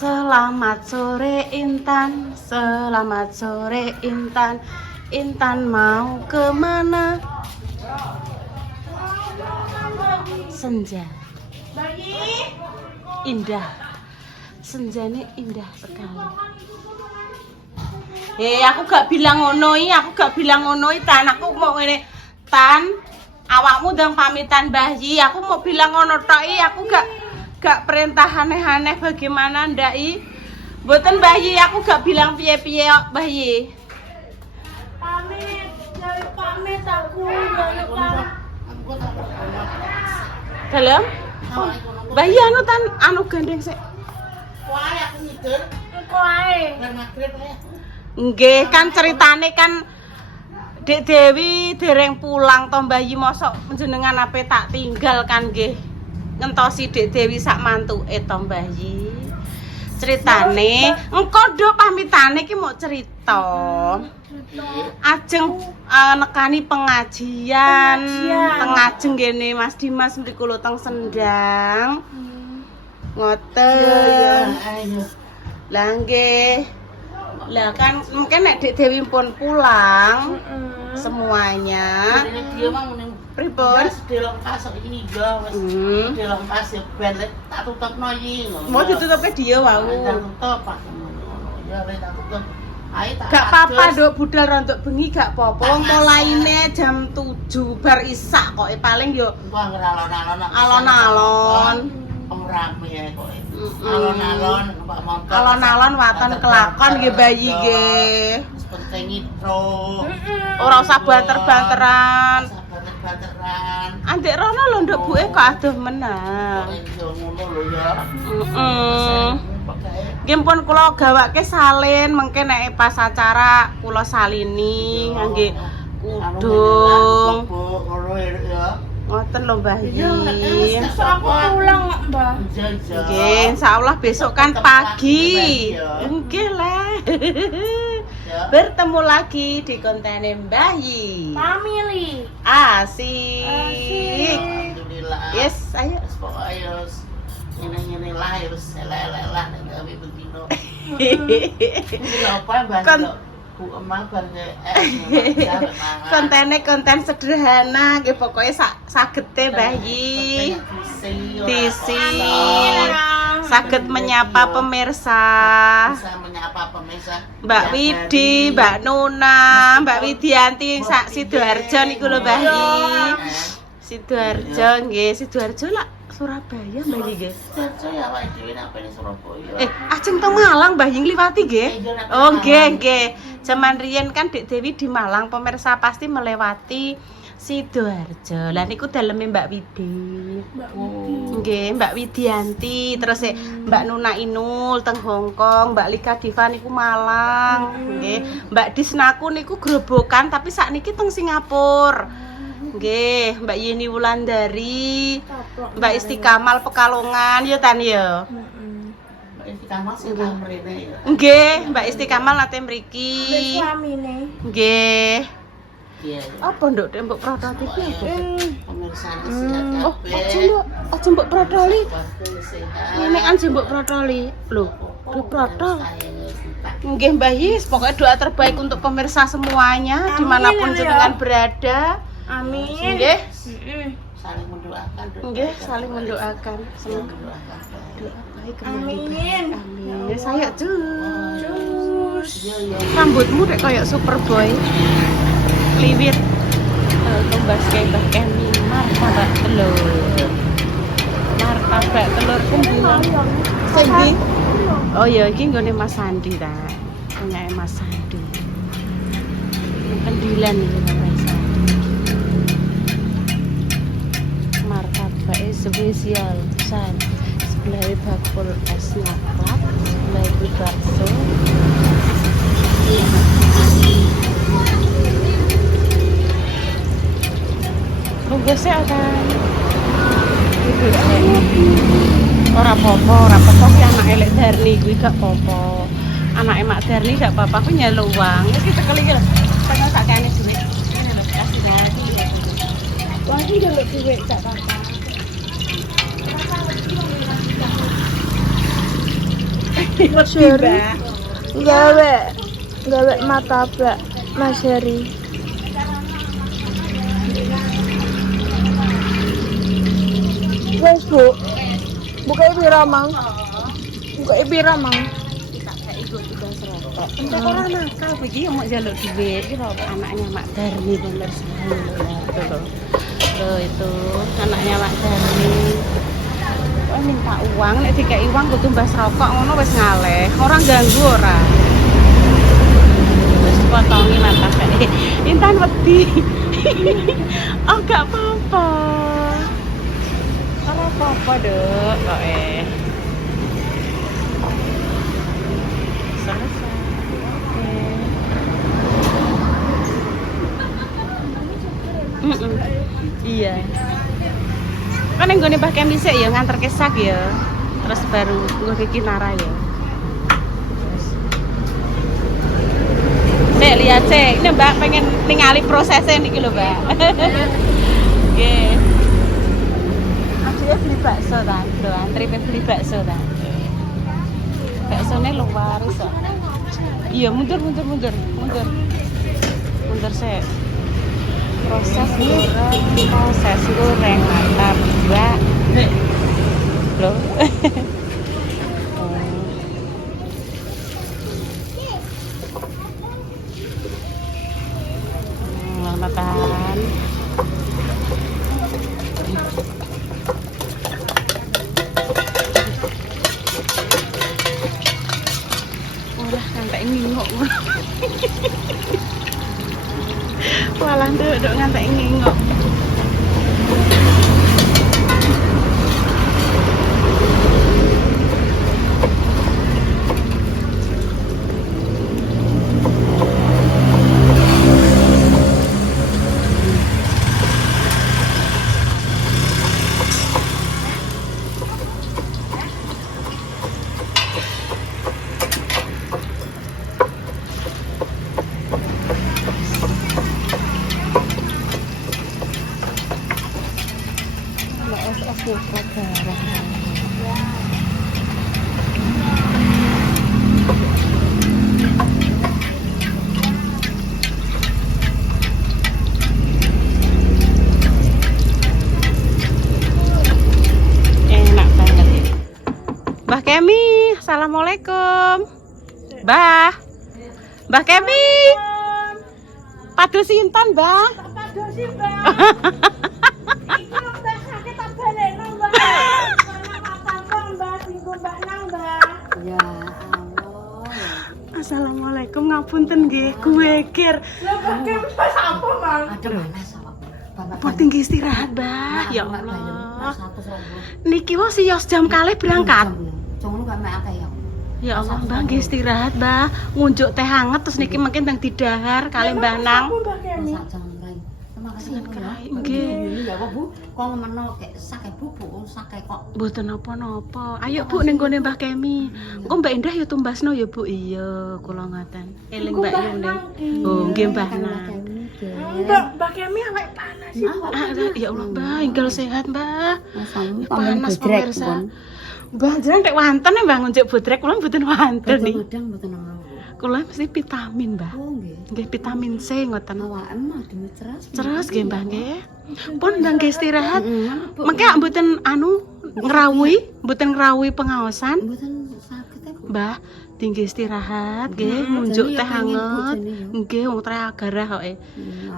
Selamat sore Intan, selamat sore Intan. Intan mau kemana? Senja. Indah. Senjanya indah sekali. Aku gak bilang ngono Tan. Aku mau ngene, Tan. Awakmu ndang pamitan bayi. Aku mau bilang ngono tok aku gak perintah aneh-aneh bagaimana ndak mboten bayi, aku gak bilang piye-piye kok bayi. Pamit aku Dalam? Bayi anu gandeng sik. Wae aku ngider. Engko ae. Bar magrib ae. Nggih, kan ceritane kan Dek Dewi dereng pulang to bayi, mosok jenengan ape tak tinggal kan nggih. Ngentosi Dek Dewi sak mantuke to bayi. Ceritane engko nduk pamitane ki mau cerita. Ajeng nekani pengajian. Tengajeng ngene Mas Dimas mriku lho teng Sendang. Ngoten. Lah nggih. Lah kan mungkin nek Dek Dewi pun pulang semuanya. Dia mah mending Pripun? delong pas ini yo wis delong pas ya ben tak tutupno iki. Mau ditutupe dia wau. Tak tutup pas ngono. Ya wis tak tutup. Ae tak. Gak apa-apa nduk budal rontok bengi gak apa-apa. Wong mulaine jam 7 bar isak kok paling yo Wah alon-alon. alon-alon. Pengrame ya kok. Alon-alon numpak motor. Alon-alon waton kelakon nggih bayi nggih. Wis penting itu. Ora usah banter-banteran. Banter-banteran. Andek rono lho nduk buke kok adoh meneh. Yo ngono lho ya. Nggih pun kula gawake salin mengke nek pas acara kula salini ngangge udung. Ngono ya. Ngoten lho Mbah Besok aku pulang, Mbah. Nggih, insyaallah besok kan pagi. Nggih lah. Bertemu lagi di konten Mbah Yi. Family. Asik. Alhamdulillah. Yes, ayo. Pokoknya ngene-ngene lah ya wis elek-elek nek gawe bendino. Iki apa Mbah? Bu emang bar Konten sederhana nggih pokoke sagete Mbah Yi. Tisi. Saged menyapa pemirsa. Bisa menyapa pemirsa. Mbak Widi, Mbak Nuna, Mbak Widianti sak Sidoarjo niku lho Mbah Yi. Sidoarjo nggih, Sidoarjo lak Surabaya Mbah Yi nggih. Sidoarjo ya awake dhewe nang Surabaya. Ajeng teng Malang Mbah Yi ngliwati nggih. Oh nggih. Zaman riyen kan Dek Dewi di Malang, pemirsa pasti melewati Sidoarjo. Lah niku daleme Mbak Widi. Nggih, Mbak Widianti, terus Mbak Nuna Inul teng Hongkong, Mbak Lika Diva niku Malang. Nggih, Mbak Disnaku niku Grobogan tapi sakniki teng Singapura. Nggih, Mbak Yeni Wulandari, Mbak Istiqamal Pekalongan ya Tan ya. Mbak Istiqamal sing mrene ya. Nggih, Mbak Istiqamal nate mriki. Suamine. Nggih. Iya. Apa nduk tembok prototipe apa? Pemirsa sehat Oh, aja mbok protoli. sehat. Nenekan sih mbok protoli. Loh, do protol. Nggih Mbah Yi, pokoknya doa terbaik untuk pemirsa semuanya dimanapun jenengan berada. Amin. Nggih. Saling mendoakan. Nggih, saling mendoakan. Semoga doa baik kembali. Amin. Saya cus. Rambutmu dek kayak Superboy. Liwit. Tumbas kayak Mbah Kemi martabak telur. Martabak telur kendilan. Sendi. Oh ya, iki nggone Mas Sandi ta. Punya Mas Sandi. Kendilan iki Mas Sandi. Martabak spesial pisan. Sebelah bakul es nyoklat, sebelah bakso. Bungkusnya akan ora apa-apa, ora apa-apa ki anak elek Darni kuwi gak apa-apa. Anake Mak Darni gak apa-apa, aku nyeluk uang. Wis kita kali iki lho. Pengen sakane duit. Ini lho kasih nanti. Wah, iki njaluk duit gak apa-apa. Mas Heri gawe martabak Mas Heri. Wes Bu, buka pira mang? Buka pira mang? Entek ora nakal iki mau njaluk duit iki lho anaknya Mak Darni pemirsa. Loh itu anaknya Mak Darni. Wah minta uang, nek dikei uang kudu mbas rokok ngono wis ngaleh. Ora ganggu ora. Wis potongi mata kae. Intan wedi. Oh gak apa-apa. Ora apa-apa, Dek. Kok selesai. Oke. Iya. Kan yang gue pakai misek ya nganter kesak ya, terus baru gue bikin nara ya. Cek lihat cek, ini Mbak pengen ningali prosesnya nih loh Mbak. Oke. Akhirnya beli bakso tante, antri beli bakso tante. Baksonya luar so. Iya mundur sih. Proses goreng mantap Mbak. Loh. Matahan. Udah ngantek ngingok. Walah nduk ngantek ngingok. Enak banget. Mbah Kemi, assalamualaikum. Mbah Kemi. Pados sinten, Mbah? Padosi, Mbak. Iki Mbak sakit tak balekno, Mbak. Mbak minggu Mbak nang, Mbak. Ya Allah. Assalamualaikum, ngapunten nggih, kuwekir. Lah kok Mbak apa, Mang? Ada mana sama Bapak? Pun tinggi istirahat, Mbah. Ya Allah. Niki wis siyos jam kalih berangkat. Cuma gak mek akeh ya. Ya Allah, Mbah nggih istirahat, Mbah. Ngunjuk teh hangat terus niki mungkin teng didahar kali Mbah Nang. Mbak Kemi. Terima kasih Jangan Bu, kerai, ya. nggih. Ini ya Bu, kok ngomongno kayak sake bubuk, sake kok. Mboten napa-napa. Ayo Bu ning gone Mbah Kemi. Engko Mbak Indah ya tumbasno ya Bu. Iya, kula ngaten. Eling Mbak Yune. Oh, nggih Mbah Nang. Mbak Kemi awake panas sih. Ya Allah, Mbah, enggal sehat, Mbah. Panas pemirsa. Mbah jeneng tek wonten ya Mbah ngunjuk bodrek, kula mboten wonten nih. Gedang mboten ana. Kula mesti vitamin, Mbah. Oh nggih. Nggih vitamin C ngoten. Awake mah diceras. Ceras nggih, Mbah nggih. Pun ndang nggih istirahat. Mengke mboten mboten ngrawuhi pengaosan. Mboten sakit ya Bu. Mbah, tinggi istirahat nggih, ngunjuk teh hangat. Nggih, wong tra garah kok.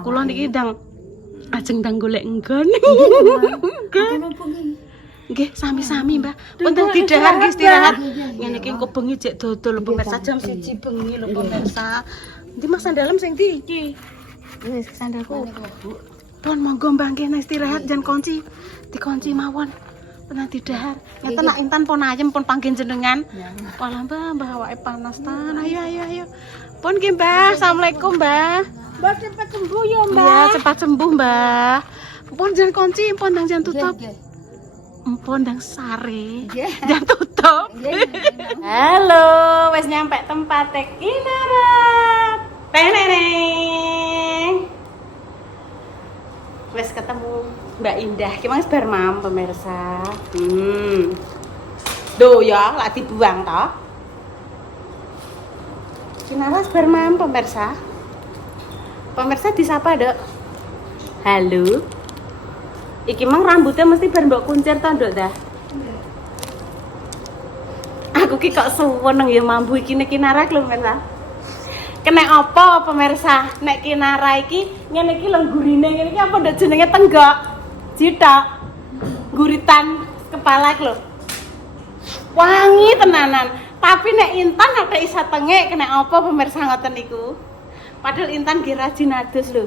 Kula niki ndang ajeng ndang golek enggon. Nggih, sami-sami, Mbah. Punten didahar nggih istirahat. Ngene iki engko bengi jek dodol pemirsa jam 1 bengi lho pemirsa. Ndi Mas sandalem sing ndi iki? Wis sandalku. Pun monggo Mbah nggih istirahat jan kunci. Dikunci mawon. Punten didahar. Ngeten nak intan pun ayem pun panggih jenengan. Walah Mbah awake panas tan. Ayo. Pun nggih Mbah. Assalamualaikum Mbah. Mbak cepat sembuh ya, Mbak. Iya, cepat sembuh, Mbah. Pun jan kunci, pun ndang jan tutup. Empon ndang sare. Jan tutup. Halo, wis nyampe tempat Kinara. Teneneng. Wis ketemu Mbak Indah. Ki wis bar mam pemirsa. Duh ya, lak dibuang toh. Kinara bermam pemirsa. Pemirsa disapa, Dok. Halo. Iki mang rambutnya mesti bar mbok kuncir ta, Dok, dah. Aku ki kok seneng ya mambu iki nek Kinara lho, pemirsa. Kena apa pemirsa? Nek Kinara iki ngene iki lho gurine ngene iki apa ndak jenenge tenggok. Jitok. Guritan kepala iki lho. Wangi tenanan. Tapi nek Intan ada isa tengek kena apa pemirsa ngoten niku. Padahal Intan ki rajin adus lho.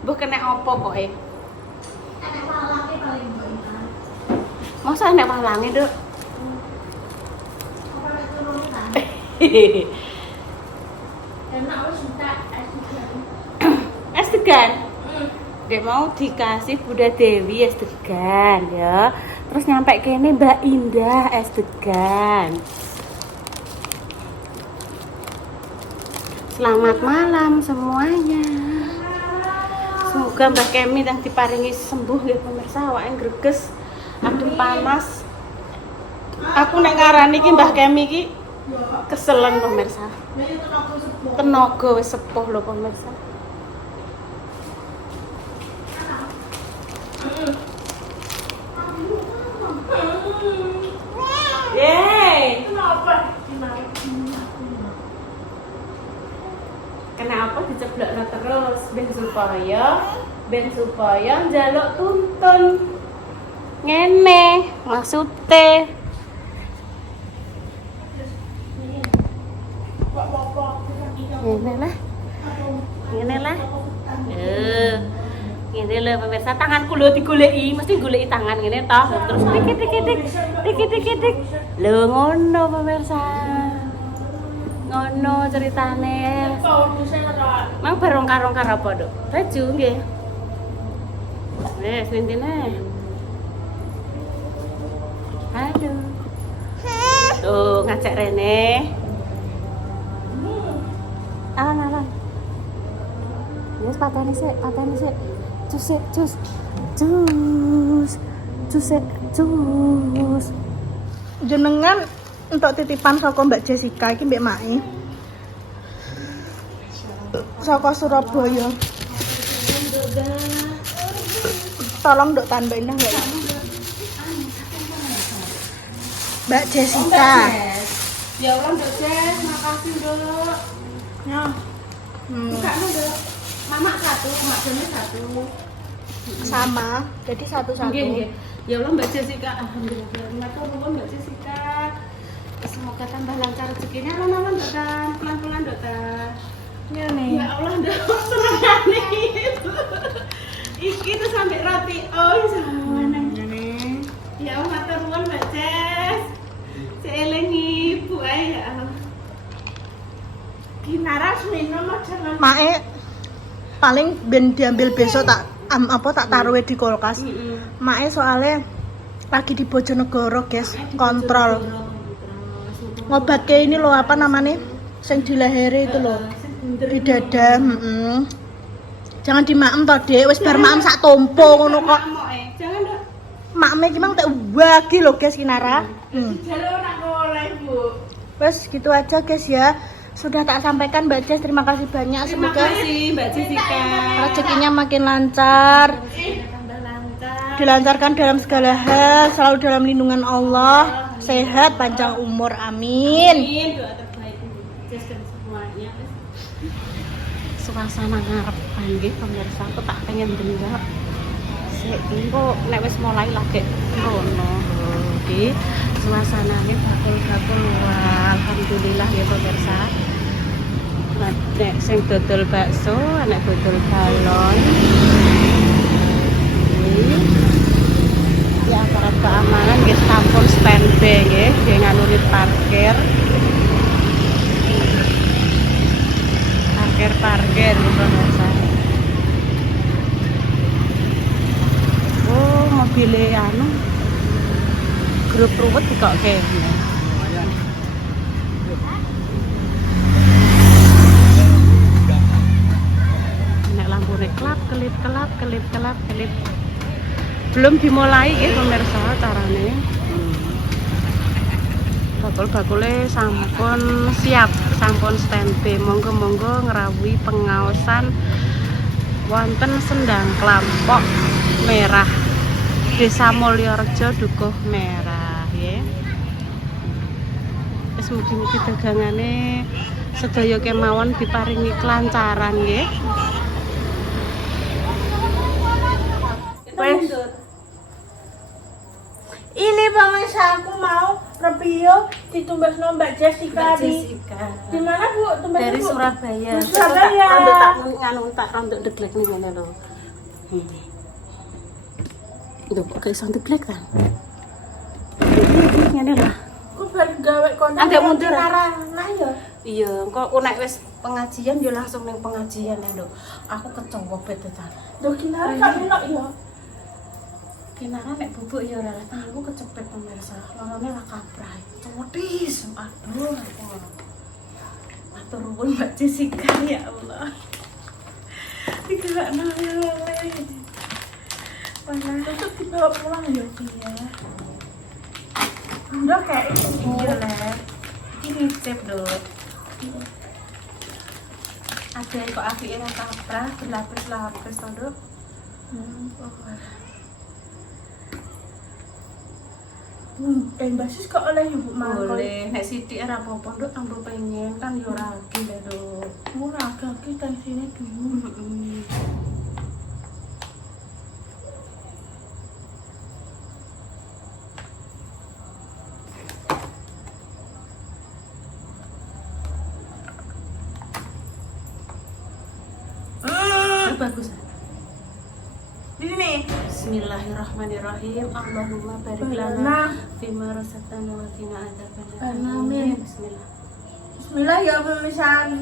Mbah kena apa koke? Anak walange paling mbok Intan. Masa nek walange, Duk? Apa nek turunan? Enak wis entek Es degan. Dek mau dikasih Bunda Dewi es degan ya. Terus nyampe kene Mbak Indah es degan. Selamat malam semuanya. Semoga Mbak Kemi yang diparingi sembuh ya pemirsa, awake greges, adem panas. Aku nek ngarani iki Mbah Kemi iki keselen pemirsa. Tenaga wis sepuh lho pemirsa. Yeay. Kenapa diceblokno terus ben supaya njaluk tuntun. Ngene maksude. Ngene lah. Ngene lah. Ngene lho pemirsa, tanganku lho digoleki, mesti goleki tangan ngene toh. Terus tik. Lho ngono pemirsa. Ngono ceritane. Mang barong-karong karo apa, Dok? Baju nggih. Wes intine. Aduh. Tuh ngajak Rene. Alan. Wes patane sik. Cus. Jenengan untuk titipan saka Mbak Jessica iki Mbak Mai. Saka Surabaya. Tolong Dok tambahin enggak ya? Mbak Jessica. Ya Allah, Dok Jess, makasih, Dok. Ya. Bukan, Dok. Mama satu, Mak Joni satu. Sama. Jadi satu-satu. Nggih. Ya Allah, Mbak Jessica, alhamdulillah. Matur nuwun Mbak Jessica. Semoga tambah lancar rezekinya. Aman-aman, Dok Tan. Pelan-pelan, Dok Tan. Ngene. Ya Allah, Dok, senengane itu. Iki tuh sampai roti. Oh, sama Ngene. ya Allah, matur nuwun Mbak Jess. Seeling ibu ae ya Allah. Kinara minum aja Mas. Mae paling ben diambil besok tak taruh di kulkas. Mae soalnya lagi di Bojonegoro, guys, kontrol. Ngobatke ini loh apa namanya? Sing di lehere itu loh. Di dada, Jangan dimaem toh, Dek. Wis bar maem sak tompo ngono kok. Jangan, Dok. Makme iki mang tak wagi lho, guys, Kinara. Jalur nak oleh, Bu. Wes gitu aja, guys ya. Sudah tak sampaikan Mbak Jess, terima kasih banyak. Terima Semoga kasih Mbak Jessica. rezekinya makin lancar. Tambah lancar. Dilancarkan dalam segala hal, selalu dalam lindungan Allah, sehat, panjang umur, amin. Amin. Doa terbaik untuk Jess dan semuanya. Suasana ngarepan nggih pemirsa, aku tak pengen ndelok. Sik engko nek wis mulai lagi rono. Nggih. Suasanane bakul-bakul. Wah, alhamdulillah ya pemirsa. Nek sing dodol bakso, nek dodol balon. Ya aparat keamanan nggih sampun standby nggih, nggih nganuri parkir pemirsa. Oh, mobilnya anu grup ruwet kok kene. Nek lampune kelip. Belum dimulai ya pemirsa carane. bakul-bakule sampun siap, sampun standby. Monggo-monggo ngrawuhi pengaosan wonten Sendang Klampok Merah, Desa Mulyareja, Dukuh Merah nggih. Wis mugi-mugi dagangane sedaya kemawon diparingi kelancaran nggih. Wes. Ini pemirsa aku mau review ditumbasno Mbak Jessica di mana Bu? Tumbasnya Dari Bu? Surabaya. Surabaya. Rondo tak nganu tak rondo deglek nih ngene lho. Lho kok iso deglek kan? Ngene lho. Aku baru gawe konten. Agak mundur. Nah ya. Iya, kok nek wis pengajian yo langsung ning pengajian lho. Aku kecowo betetan. Duh kinara gak enak ya. Kinara nek bubuk ya ora tanganku kecepet pemirsa. Lorone lah kaprai. Codis. Aduh, aku ngono. Matur nuwun Mbak Jessica ya Allah. Digerakno ya Allah. Tutup dibawa pulang ya. Iya. Udah kayak Iya lah. Ini cep dot. Ada yang kok api era kaprah berlapis-lapis toh dok. Basis kok oleh ibu mangkol. Boleh. Nek sidik era apa-apa dok tambah pengen kan yo ragi deh dok. Murah kaki tensinya dulu. Bagus. Di sini. Bismillahirrahmanirrahim. Allahumma barik lana Nah, fima razaqtana wa qina adzabannar. Amin. Bismillah. Bismillah ya pemirsa.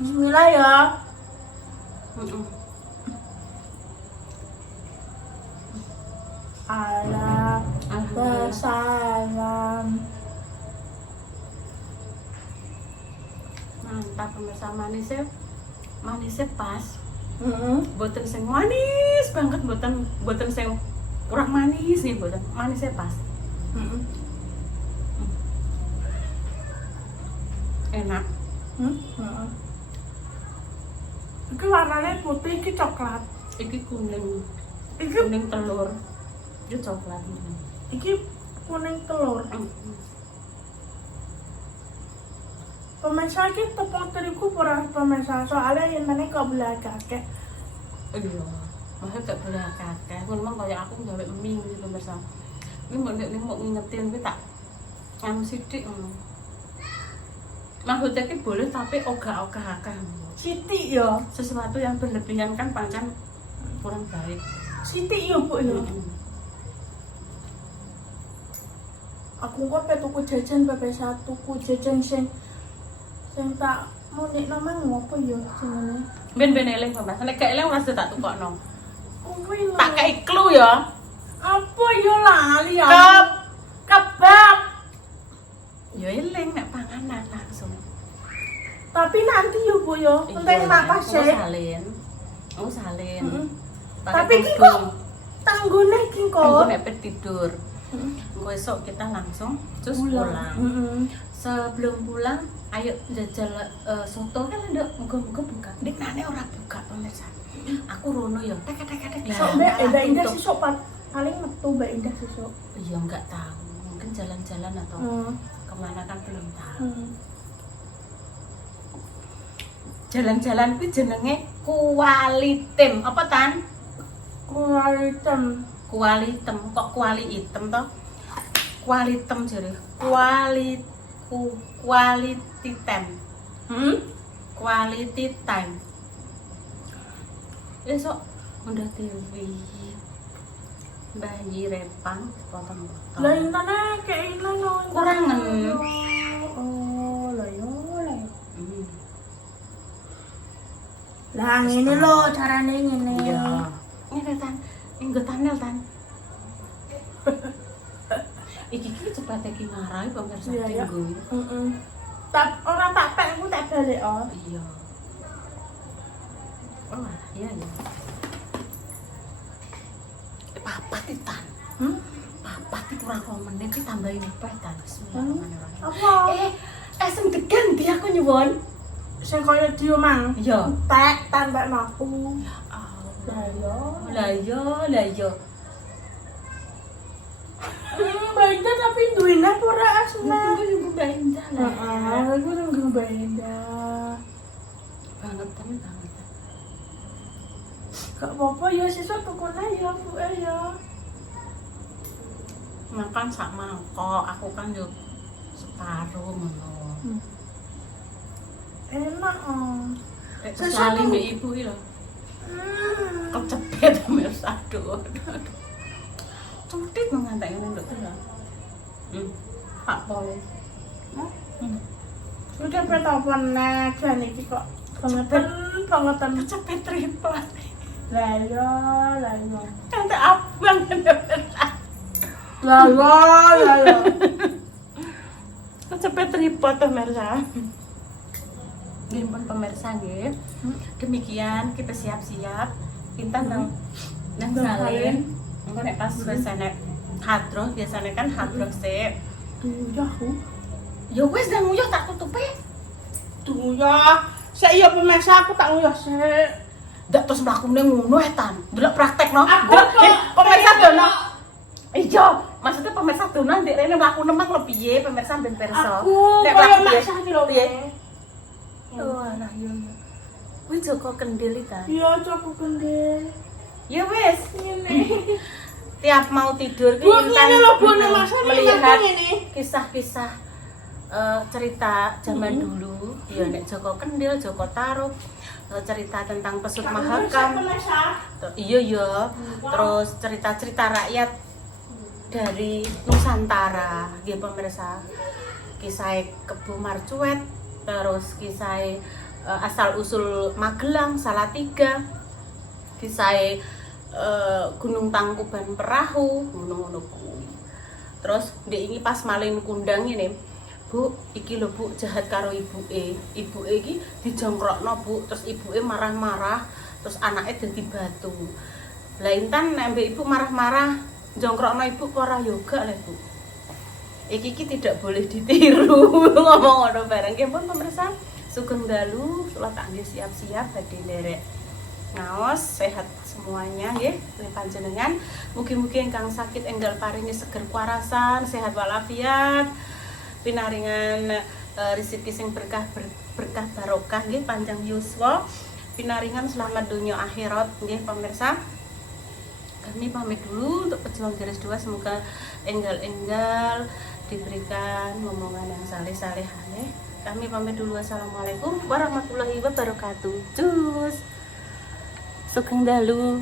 Bismillah ya. Ala wassalam. Mantap pemirsa, manisnya pas. Boten sing manis banget, boten sing kurang manis nih, boten manisnya pas. Enak. Iki warnanya putih, iki coklat. Iki kuning Iki telur. Iki coklat. iki kuning telur. Pemirsa iki tepung terigu pura pemirsa soalnya yang mana kau belah kakek. Iya. Masa gak boleh kakek. Memang kayak aku gawe mie gitu pemirsa. Ini mau ngingetin tapi tak anu sidik ngono. Maksudnya ki boleh tapi ogah-ogah akeh. Siti yo, Sesuatu yang berlebihan kan pancen kurang baik. Siti yo Bu yo. Aku kok tuku jajan pemirsa, tuku jajan sing tak mau nek nama ngopo yo jenenge. Ben eling pemirsa. Nek gak eling ora tak tukokno. Kuwi lho. Tak kei clue ya. Apa yo lali ya? Kebab. Yo eling nek panganan langsung. Tapi nanti yo Bu yo, penting napas sih. Oh salin. Tapi ki kok tanggone ki Engko kok. nek tidur. Engko esok kita langsung terus pulang. Sebelum pulang, ayo jajal soto kan ada muga-muga buka. Diknane ora buka pemirsa. Aku rono ya. Tek. Sok Mbak Indah sesuk paling metu Mbak Indah sesuk. Iya enggak tahu. Mungkin jalan-jalan atau kemana kan belum tahu. Jalan-jalan kuwi jenenge kualitim. Apa tan? Kualitem. Kualitem. Kok kuali item toh? Kualitem jare. Quality time. Quality time. Besok udah TV. Bayi repang potong-potong. Lah intane kayak ngono. Kurangen. Oh, lah yo. Lah ngene lho carane ngene. Iya. Ini tan, nggo tunnel tan. Iki cepat iki ngarai pemirsa tinggu. Ora tak pek aku tak balik oh. Iya. Oh, iya. Papat itan. Papat Tapi kurang 2 menit iki tambahin petan. Bismillahirrahmanirrahim. Apa? Asem degan di aku nyuwun. Sing kaya dia mang. Iya. Tek tanpa aku. Lah yo. Mbak Indah tapi duwene apa ora Asma? Tunggu Mbak Indah lah. Heeh, aku nunggu Mbak Indah. Banget. Gak apa-apa ya siswa tukune ya Bu ya. Makan sak mangkok, aku kan yo separuh ngono. Enak Sesali mbek ibu iki lho. Kecepet pemirsa aduh. Cutit mengantek ngene nduk lho. Pak Pol. Sudah apa nek jan iki kok bangetan Kecepet triple. Lah yo. Kantek abang Lah yo. Kecepet tripod pemirsa. Nggih pun pemirsa nggih. Demikian kita siap-siap. Kita nang salin. Engko nek pas biasane hadroh, biasane kan hadroh sik. Tuyah aku. Ya wis dah nguyuh tak tutupi. Tuyah. Sik iya pemirsa aku tak nguyah sik. Ndak terus mlakune ngono etan. Delok praktekno. Aku Delok, kok- pemirsa dono. Iya, maksudnya pemirsa dono ndek rene mlakune mang lho piye pemirsa ben perso. Aku Nek kaya mlaku piye? maksa iki lho. Piye? Oh, alah yo. Kuwi Joko Kendil ta. Iya, coba kendel. Ya wis, Ngene. tiap mau tidur Bu, ngene lho Bu, nek maksa melihat ngene. kisah-kisah cerita zaman dulu. Ya nek Joko Kendil, Joko Tarub, cerita tentang pesut mahakam. Iya ya. Terus cerita-cerita rakyat dari Nusantara, nggih pemirsa. Kisah Kebo Marcuet, terus kisah asal usul Magelang, Salatiga, kisah Gunung Tangkuban Perahu, ngono-ngono kuwi. Terus ndek iki pas malin kundang ini, Bu, iki lho Bu jahat karo ibuke. Ibuke iki dijongkrokno Bu, terus ibuke marah-marah, terus anake dadi batu. Lah Intan nek mbek ibu marah-marah, jongkrokno ibu ora yoga lho Bu. Iki tidak boleh ditiru. Ngomong ngono bareng nggih pun pemirsa. Sugeng dalu, kula kangge siap-siap badhe nderek ngaos sehat semuanya nggih panjenengan. Mugi-mugi ingkang sakit enggal paringi seger kuarasan, sehat walafiat. Pinaringan rezeki sing berkah berkah barokah nggih panjang yuswa. Pinaringan selamat dunia akhirat nggih pemirsa. Kami pamit dulu untuk pejuang garis 2, semoga enggal-enggal diberikan momongan yang saleh-saleh. Kami pamit dulu. Assalamualaikum warahmatullahi wabarakatuh. Cus. Sugeng dalu.